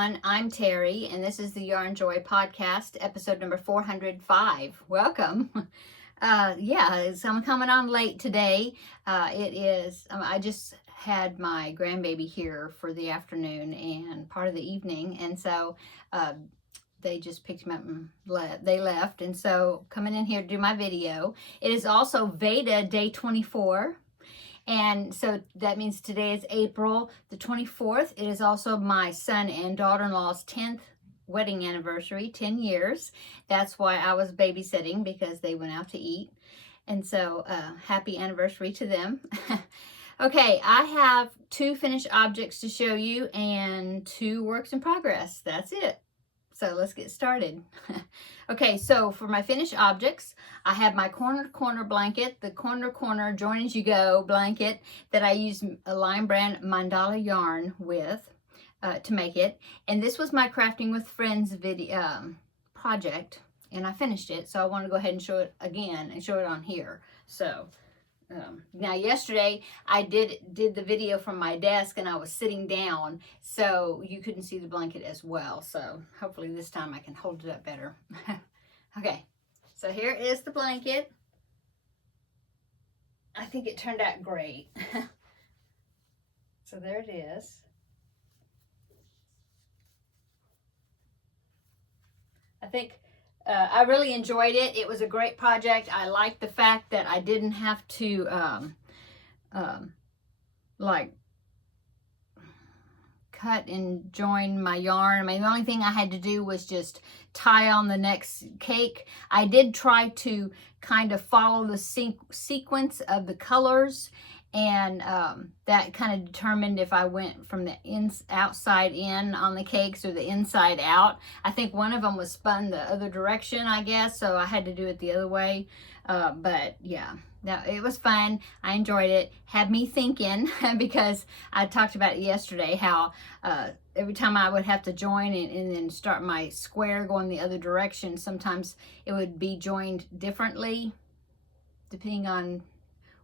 everyone. I'm Terry, and this is the Yarn Joy podcast, episode number 405. Welcome. So I'm coming on late today. I just had my grandbaby here for the afternoon and part of the evening, and so they just picked him up and they left, and so coming in here to do my video. It is also VEDA day 24. And so that means today is April the 24th. It is also my son and daughter-in-law's 10th wedding anniversary, 10 years. That's why I was babysitting, because they went out to eat. And so happy anniversary to them. Okay, I have 2 finished objects to show you and 2 works in progress. That's it. So let's get started. Okay, so for my finished objects, I have my corner blanket, the corner join as you go blanket that I use a Line Brand mandala yarn with to make it. And this was my Crafting with Friends video project, and I finished it. So I want to go ahead and show it again and show it on here. So now yesterday I did the video from my desk and I was sitting down, so you couldn't see the blanket as well. So hopefully this time I can hold it up better. Okay, so here is the blanket. I think it turned out great. So there it is. I think I really enjoyed it. It was a great project. I liked the fact that I didn't have to like cut and join my yarn. I mean, the only thing I had to do was just tie on the next cake. I did try to kind of follow the sequence of the colors, and that kind of determined if I went from the outside in on the cakes or the inside out. I think one of them was spun the other direction, I guess, so I had to do it the other way. But yeah, it was fun. I enjoyed it. Had me thinking, because I talked about it yesterday, how every time I would have to join and then start my square going the other direction, sometimes it would be joined differently depending on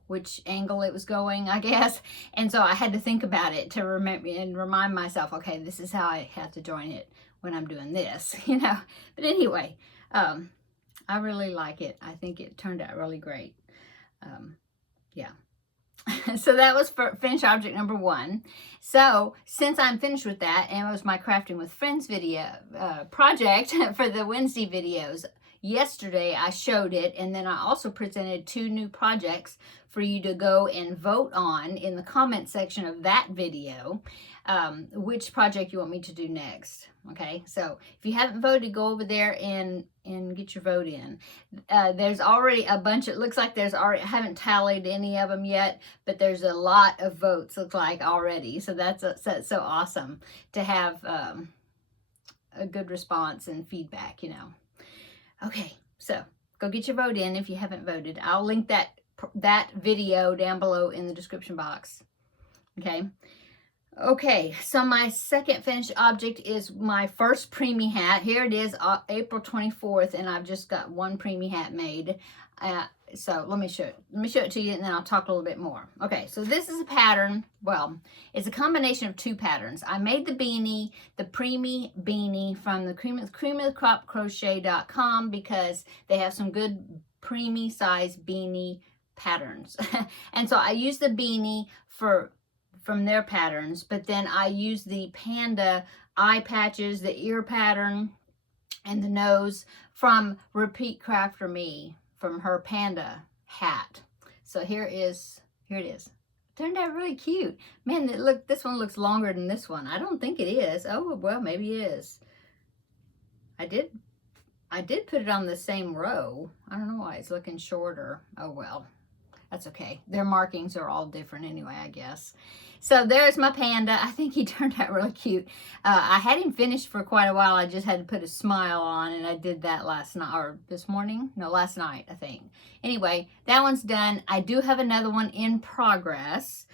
which angle it was going, I guess. And so I had to think about it to remember and remind myself, okay, this is how I have to join it when I'm doing this, you know. But anyway, I really like it. I think it turned out really great. Yeah. So that was for finished object number 1. So since I'm finished with that, and it was my Crafting with Friends video project for the Wednesday videos, yesterday I showed it, and then I also presented 2 new projects for you to go and vote on in the comment section of that video, which project you want me to do next. Okay, so if you haven't voted, go over there and get your vote in. There's already a bunch. It looks like there's already, I haven't tallied any of them yet, but there's a lot of votes, looks like, already. So that's so awesome to have a good response and feedback, you know. Okay, so go get your vote in if you haven't voted. I'll link that video down below in the description box. Okay, so my second finished object is my first preemie hat. Here it is, April 24th, and I've just got one preemie hat made. So let me show it to you, and then I'll talk a little bit more. Okay, so this is a pattern. Well, it's a combination of 2 patterns. I made the beanie, the preemie beanie, from the cream of the crop crochet.com, because they have some good preemie size beanie patterns. And so I used the beanie from their patterns, but then I used the panda eye patches, the ear pattern, and the nose from Repeat Crafter Me, from her panda hat. So here it is. Turned out really cute. Man, this one looks longer than this one. I don't think it is. Oh, well, maybe it is. I did put it on the same row. I don't know why it's looking shorter. Oh, well, that's okay. Their markings are all different anyway, I guess. So there's my panda. I think he turned out really cute. I had him finished for quite a while. I just had to put a smile on, and I did that last night, or this morning? No, last night, I think. Anyway, that one's done. I do have another one in progress,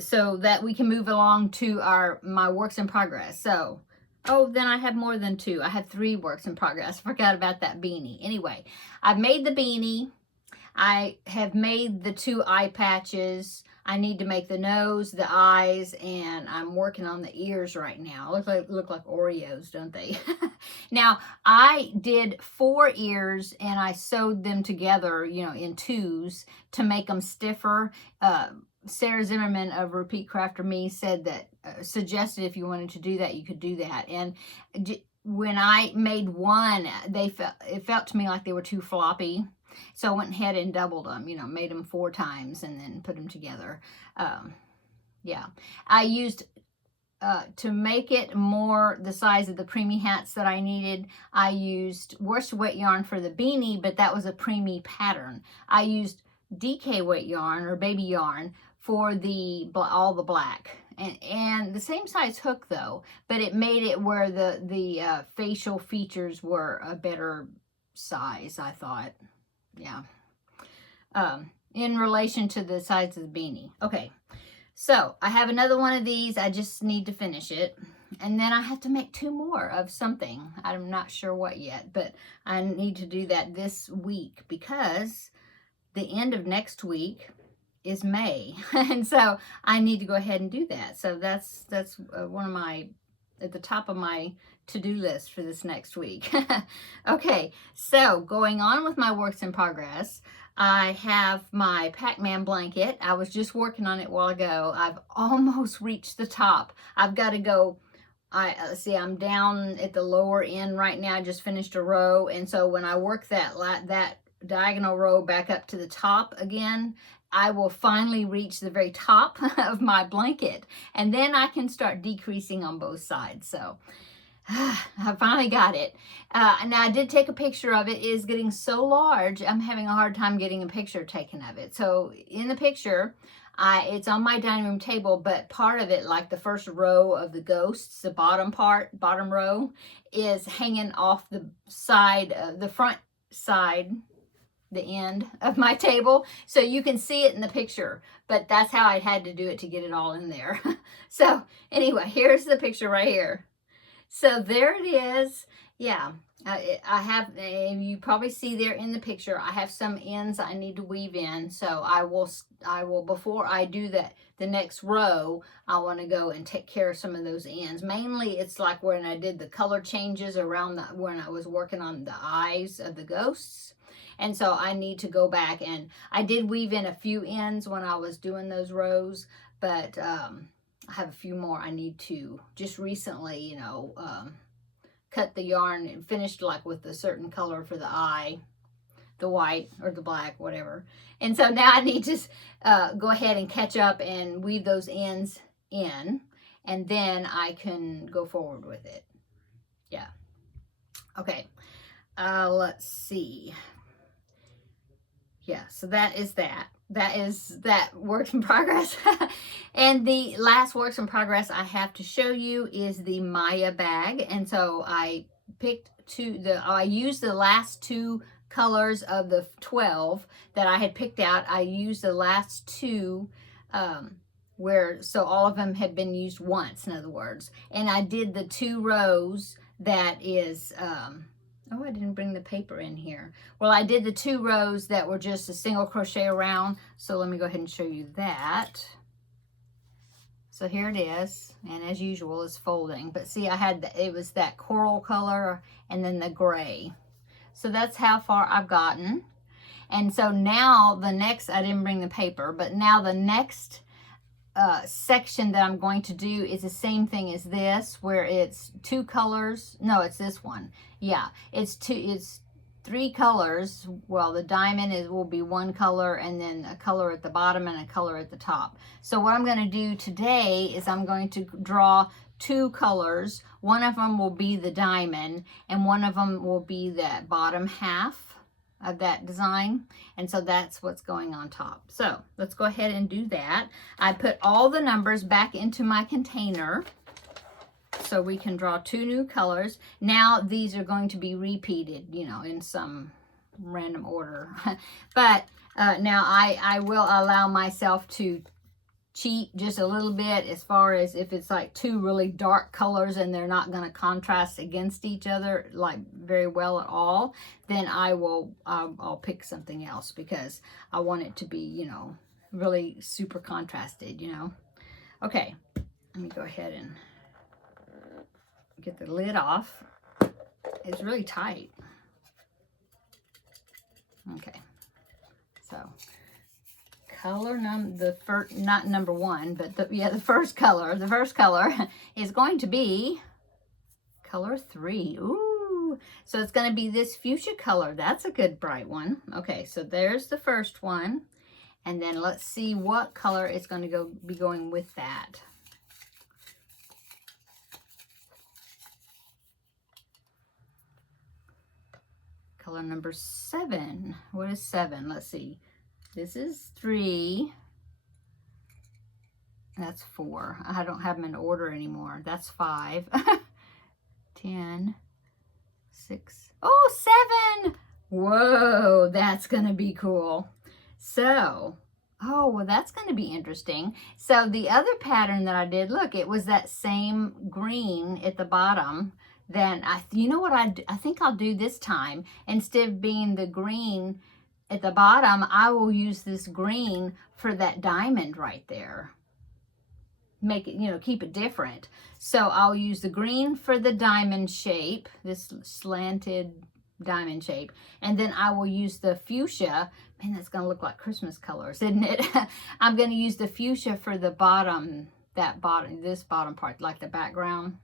so that we can move along to my works in progress. So, oh, then I have more than 2. I have 3 works in progress. I forgot about that beanie. Anyway, I've made the beanie. I have made the 2 eye patches. I need to make the nose, the eyes, and I'm working on the ears right now. Look like Oreos, don't they? Now, I did 4 ears and I sewed them together, you know, in 2s to make them stiffer. Sarah Zimmerman of Repeat Crafter Me said that, suggested if you wanted to do that, you could do that. And when I made one, it felt to me like they were too floppy. So I went ahead and doubled them, you know, made them 4 times and then put them together. Yeah, I used, to make it more the size of the preemie hats that I needed, I used worsted weight yarn for the beanie, but that was a preemie pattern. I used DK weight yarn or baby yarn for all the black. And the same size hook though, but it made it where the facial features were a better size, I thought. Yeah. In relation to the size of the beanie. Okay. So I have another one of these. I just need to finish it. And then I have to make 2 more of something. I'm not sure what yet, but I need to do that this week because the end of next week is May. And so I need to go ahead and do that. So that's one of my, at the top of my to-do list for this next week. Okay, so going on with my works in progress, I have my Pac-Man blanket. I was just working on it a while ago. I've almost reached the top. I've got to go, see, I'm down at the lower end right now. I just finished a row, and so when I work that diagonal row back up to the top again, I will finally reach the very top of my blanket, and then I can start decreasing on both sides. So I finally got it. Now I did take a picture of it. It is getting so large, I'm having a hard time getting a picture taken of it. So in the picture, it's on my dining room table, but part of it, like the first row of the ghosts, the bottom row, is hanging off the side, the front side, the end of my table. So you can see it in the picture, but that's how I had to do it to get it all in there. So anyway, here's the picture right here. So there it is. Yeah, I have, you probably see there in the picture, I have some ends I need to weave in. So I will, before I do that, the next row, I want to go and take care of some of those ends. Mainly it's like when I did the color changes around when I was working on the eyes of the ghosts. And so I need to go back, and I did weave in a few ends when I was doing those rows, but I have a few more I need to just recently, you know, cut the yarn and finished like with a certain color for the eye, the white or the black, whatever. And so now I need to go ahead and catch up and weave those ends in, and then I can go forward with it. Yeah. Okay. Let's see. Yeah, so that is that. That is that work in progress. And the last works in progress I have to show you is the Maya bag. And so I picked I used the last 2 colors of the 12 that I had picked out. I used the last 2 so all of them had been used once, in other words. And I did the 2 rows that is, oh, I didn't bring the paper in here. Well, I did the 2 rows that were just a single crochet around. So let me go ahead and show you that. So here it is. And as usual, it's folding. But see, it was that coral color and then the gray. So that's how far I've gotten. And so now the next, I didn't bring the paper, but now the next section that I'm going to do is the same thing as this, where it's 2 colors. No, it's this one. Yeah, it's 3 colors. Well, the diamond will be 1 color, and then a color at the bottom and a color at the top. So what I'm going to do today is I'm going to draw 2 colors. One of them will be the diamond, and one of them will be that bottom half of that design. And so that's what's going on top. So let's go ahead and do that. I put all the numbers back into my container so we can draw 2 new colors. Now these are going to be repeated, you know, in some random order. But now I will allow myself to cheat just a little bit as far as if it's like 2 really dark colors and they're not going to contrast against each other like very well at all, then I'll pick something else, because I want it to be, you know, really super contrasted, you know. Okay, let me go ahead and get the lid off. It's really tight. Okay, so color the first, not number one, but the first color. The first color is going to be color 3. Ooh, so it's going to be this fuchsia color. That's a good bright one. Okay, so there's the first one. And then let's see what color is going to be going with that. Color number 7. What is 7? Let's see. This is 3. That's 4. I don't have them in order anymore. That's 5. 10, 6. Oh, 7. Whoa, that's going to be cool. So, oh, well, that's going to be interesting. So the other pattern that I did, look, it was that same green at the bottom. Then you know what I think I'll do this time? Instead of being the green at the bottom, I will use this green for that diamond right there. Make it, you know, keep it different. So I'll use the green for the diamond shape, this slanted diamond shape, and then I will use the fuchsia. Man, that's gonna look like Christmas colors, isn't it? I'm gonna use the fuchsia for the bottom, this bottom part, like the background.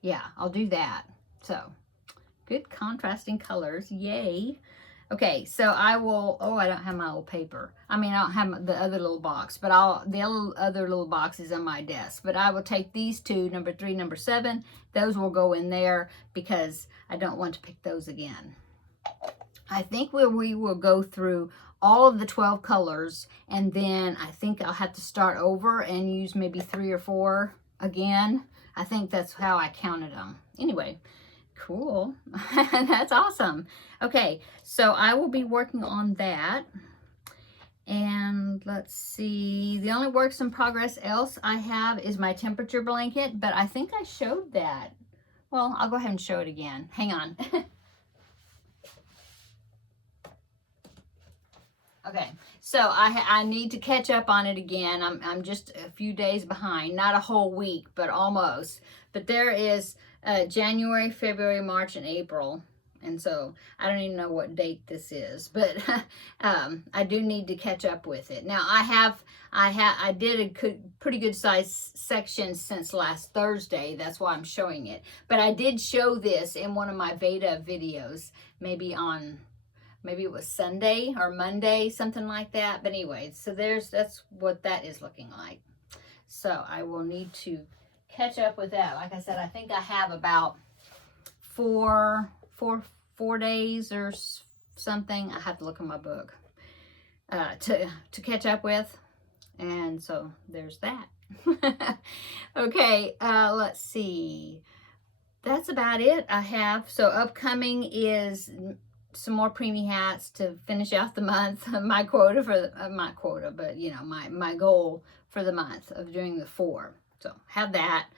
Yeah, I'll do that. So good contrasting colors, yay. Okay, so I will, oh, I don't have my little paper. I mean, I don't have the other little box, but the other little box is on my desk. But I will take these two, number 3, number 7. Those will go in there because I don't want to pick those again. I think we will go through all of the 12 colors, and then I think I'll have to start over and use maybe 3 or 4 again. I think that's how I counted them. Anyway, cool. That's awesome. Okay, so I will be working on that. And let's see, the only works in progress else I have is my temperature blanket, but I think I showed that. Well, I'll go ahead and show it again. Hang on. Okay, so I need to catch up on it again. I'm just a few days behind, not a whole week, but almost. But there is January, February, March, and April. And so I don't even know what date this is, but I do need to catch up with it. Now I did a pretty good size section since last Thursday. That's why I'm showing it. But I did show this in one of my VEDA videos, maybe it was Sunday or Monday, something like that. But anyway, so that's what that is looking like. So I will need to catch up with that. Like I said, I think I have about four days or something. I have to look in my book to catch up with. And so there's that. Okay, let's see. That's about it I have. So upcoming is some more preemie hats to finish out the month. My quota for my quota, but you know, my goal for the month of doing the 4. So have that.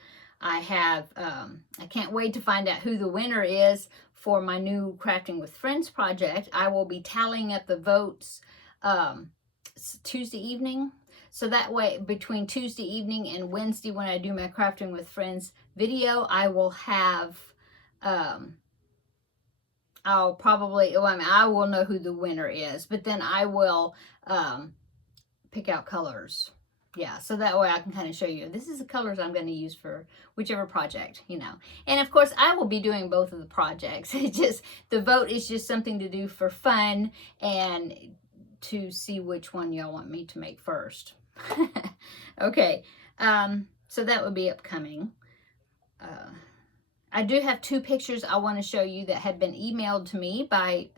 I have I can't wait to find out who the winner is for my new Crafting with Friends project. I will be tallying up the votes Tuesday evening. So that way, between Tuesday evening and Wednesday when I do my Crafting with Friends video, I will have I'll probably, well, I mean, I will know who the winner is, but then I will pick out colors. Yeah, so that way I can kind of show you, this is the colors I'm going to use for whichever project, you know. And of course, I will be doing both of the projects. It just, the vote is just something to do for fun and to see which one y'all want me to make first. Okay, so that would be upcoming. I do have 2 pictures I want to show you that have been emailed to me by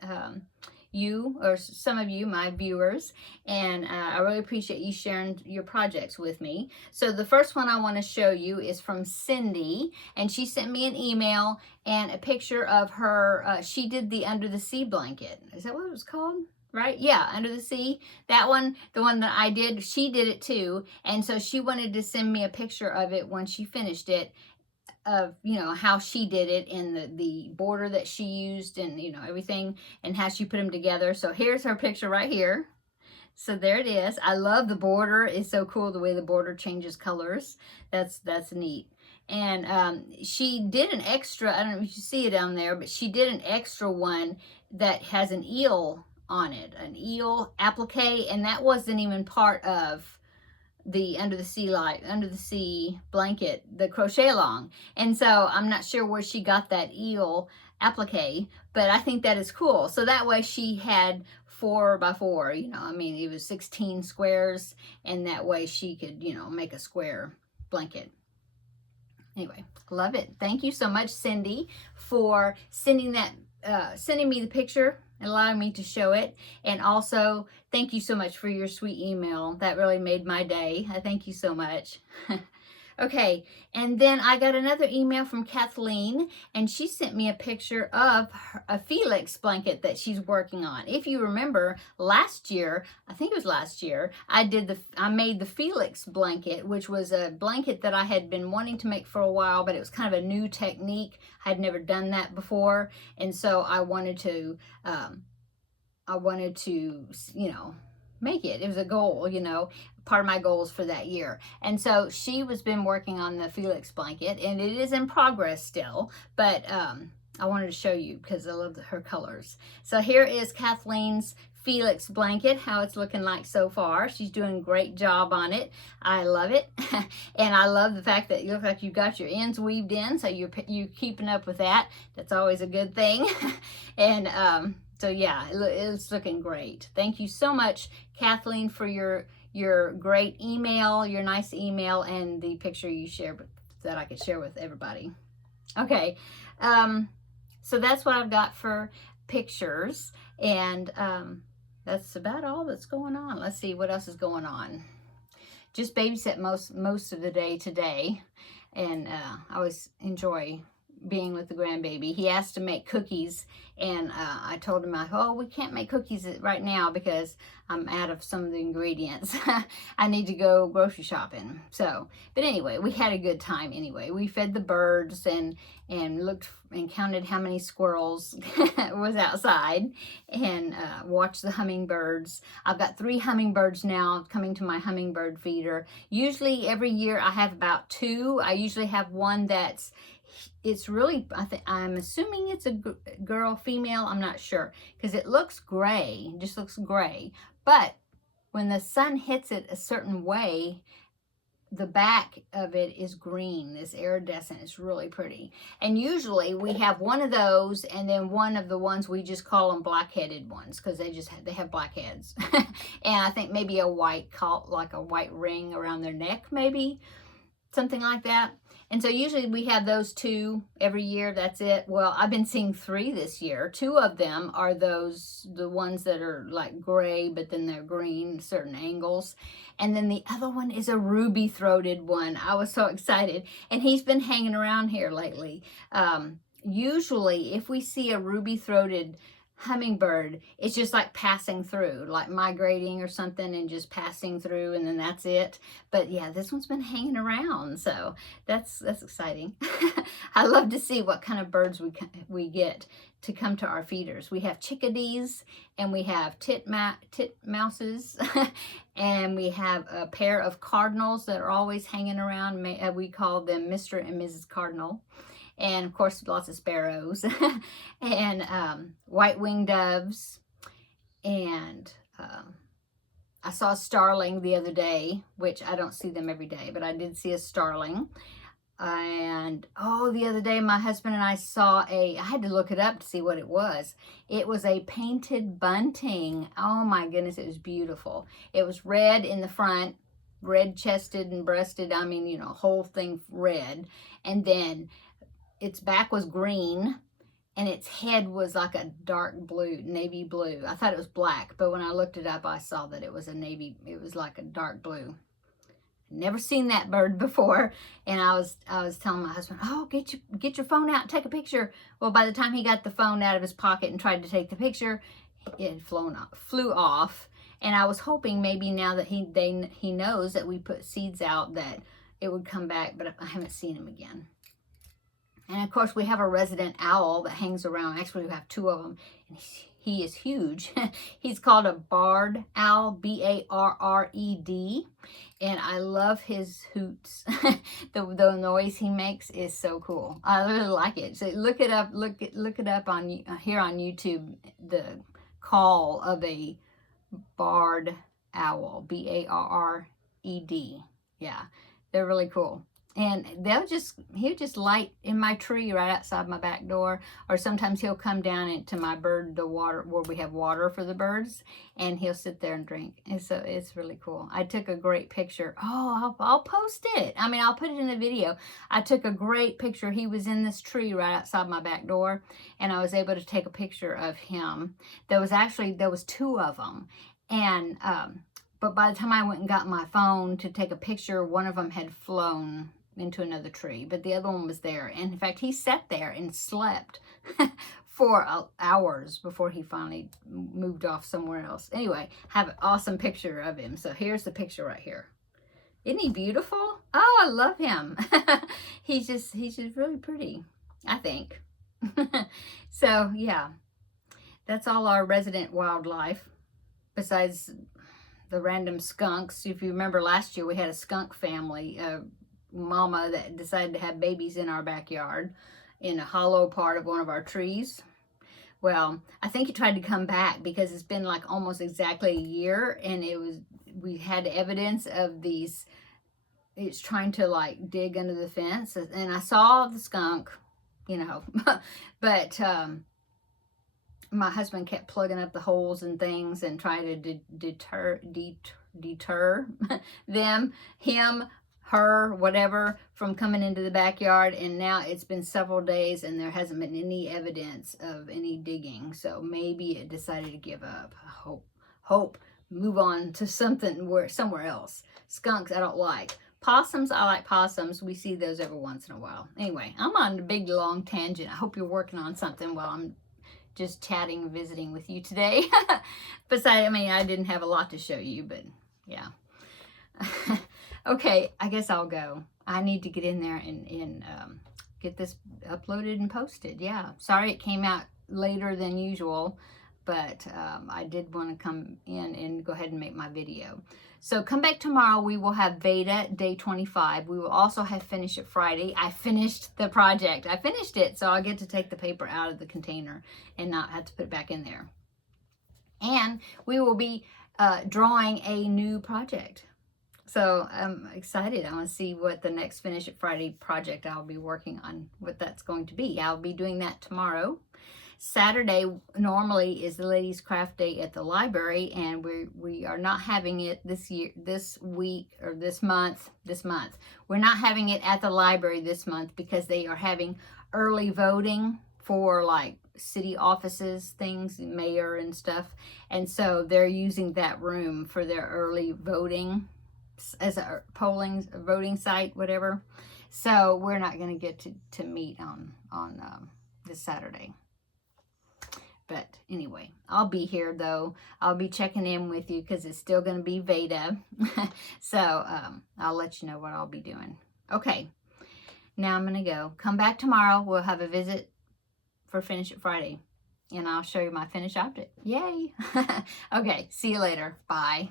you or some of you, my viewers, and I really appreciate you sharing your projects with me. So the first one I want to show you is from Cindy, and she sent me an email and a picture of her, she did the Under the Sea blanket. Is that what it was called? Right? Yeah, Under the Sea. That one, the one that I did, she did it too, and so she wanted to send me a picture of it when she finished it, of, you know, how she did it and the border that she used and, you know, everything and how she put them together. So here's her picture right here. So there it is. I love the border. It's so cool the way the border changes colors. That's neat. And she did an extra, I don't know if you see it down there, but she did an extra one that has an eel on it, an eel applique, and that wasn't even part of the under the sea blanket, the crochet along. And so I'm not sure where she got that eel applique, but I think that is cool. So that way she had 4 by 4, you know, I mean, it was 16 squares, and that way she could, you know, make a square blanket. Anyway, love it. Thank you so much, Cindy, for sending me the picture and allowing me to show it. And also, thank you so much for your sweet email. That really made my day. I thank you so much. Okay, and then I got another email from Kathleen, and she sent me a picture of a Felix blanket that she's working on. If you remember, last year, I think it was last year, I made the Felix blanket, which was a blanket that I had been wanting to make for a while, but it was kind of a new technique. I had never done that before, and so I wanted to, you know, make it. It was a goal, you know, part of my goals for that year. And so she was been working on the Felix blanket, and it is in progress still, but I wanted to show you because I love her colors. So here is Kathleen's Felix blanket, how it's looking like so far. She's doing a great job on it. I love it. And I love the fact that you look like you got your ends weaved in, so you're keeping up with that. That's always a good thing. And so yeah, it's looking great. Thank you so much, Kathleen, for your great email, your nice email, and the picture you shared that I could share with everybody. Okay, so that's what I've got for pictures, and that's about all that's going on. Let's see what else is going on. Just babysat most of the day today, and I always enjoy being with the grandbaby. He asked to make cookies, and I told him, oh, we can't make cookies right now because I'm out of some of the ingredients. I need to go grocery shopping. So, but anyway, we had a good time anyway. We fed the birds and looked and counted how many squirrels was outside, and watched the hummingbirds. I've got 3 hummingbirds now coming to my hummingbird feeder. Usually every year I have about 2. I usually have one it's really, I'm assuming it's a girl, female, I'm not sure, because it looks gray, just looks gray. But when the sun hits it a certain way, the back of it is green, this iridescent. It's really pretty. And usually we have one of those, and then one of the ones we just call them black-headed ones, because they have black heads. And I think maybe a white, like a white ring around their neck, maybe something like that. And so usually we have those 2 every year. That's it. Well, I've been seeing 3 this year. 2 of them are the ones that are like gray, but then they're green, certain angles. And then the other one is a ruby-throated one. I was so excited. And he's been hanging around here lately. Usually, if we see a ruby-throated hummingbird, it's just like passing through, like migrating or something, and just passing through, and then that's it. But yeah, this one's been hanging around, so that's exciting. I love to see what kind of birds we get to come to our feeders. We have chickadees, and we have titmouses, and we have a pair of cardinals that are always hanging around. We call them Mr. and Mrs. Cardinal. And of course, lots of sparrows, and white-winged doves. And I saw a starling the other day, which I don't see them every day, but I did see a starling. And the other day my husband and I saw I had to look it up to see what it was. It was a painted bunting. Oh my goodness, it was beautiful. It was red in the front, red chested and breasted. I mean, you know, whole thing red. And then its back was green, and its head was like a dark blue, navy blue. I thought it was black, but when I looked it up, I saw that it was it was like a dark blue. Never seen that bird before, and I was telling my husband, oh, get your phone out and take a picture. Well, by the time he got the phone out of his pocket and tried to take the picture, it had flew off. And I was hoping maybe now that he knows that we put seeds out that it would come back, but I haven't seen him again. And of course, we have a resident owl that hangs around. Actually, we have 2 of them. And He is huge. He's called a barred owl, B-A-R-R-E-D. And I love his hoots. the noise he makes is so cool. I really like it. So look it up. Look it up on here on YouTube. The call of a barred owl, B-A-R-R-E-D. Yeah, they're really cool. And he'll just light in my tree right outside my back door, or sometimes he'll come down into my the water where we have water for the birds, and he'll sit there and drink. And so it's really cool. I took a great picture. Oh, I'll post it. I mean, I'll put it in the video. I took a great picture. He was in this tree right outside my back door, and I was able to take a picture of him. There was two of them, and but by the time I went and got my phone to take a picture, one of them had flown into another tree, but the other one was there. And in fact, he sat there and slept for hours before he finally moved off somewhere else. Anyway, have an awesome picture of him. So here's the picture right here. Isn't he beautiful? Oh, I love him. He's just really pretty, I think. So yeah, that's all our resident wildlife, besides the random skunks. If you remember last year, we had a skunk family, mama that decided to have babies in our backyard in a hollow part of one of our trees. Well, I think he tried to come back because it's been like almost exactly a year, and we had evidence of these. It's trying to like dig under the fence, and I saw the skunk, you know, but my husband kept plugging up the holes and things and trying to deter them, him, her, whatever, from coming into the backyard. And now it's been several days and there hasn't been any evidence of any digging. So maybe it decided to give up. Hope move on to somewhere else. Skunks I don't like. Possums, I like possums. We see those every once in a while. Anyway, I'm on a big long tangent. I hope you're working on something while I'm just chatting and visiting with you today. Besides, I mean, I didn't have a lot to show you, but yeah. Okay, I guess I'll go. I need to get in there and get this uploaded and posted. Yeah, sorry it came out later than usual, but I did want to come in and go ahead and make my video. So come back tomorrow. We will have VEDA day 25. We will also have Finish It Friday. I finished the project. I finished it, so I'll get to take the paper out of the container and not have to put it back in there. And we will be drawing a new project. So I'm excited. I want to see what the next Finish It Friday project I'll be working on, what that's going to be. I'll be doing that tomorrow. Saturday normally is the ladies' craft day at the library, and we are not having it this month. We're not having it at the library this month because they are having early voting for like city offices, things, mayor and stuff. And so they're using that room for their early voting as a voting site, whatever. So we're not going to get to meet on this Saturday. But anyway, I'll be here though. I'll be checking in with you because it's still going to be VEDA. So I'll let you know what I'll be doing. Okay, now I'm going to go. Come back tomorrow. We'll have a visit for Finish It Friday. And I'll show you my finished object. Yay! Okay, see you later. Bye.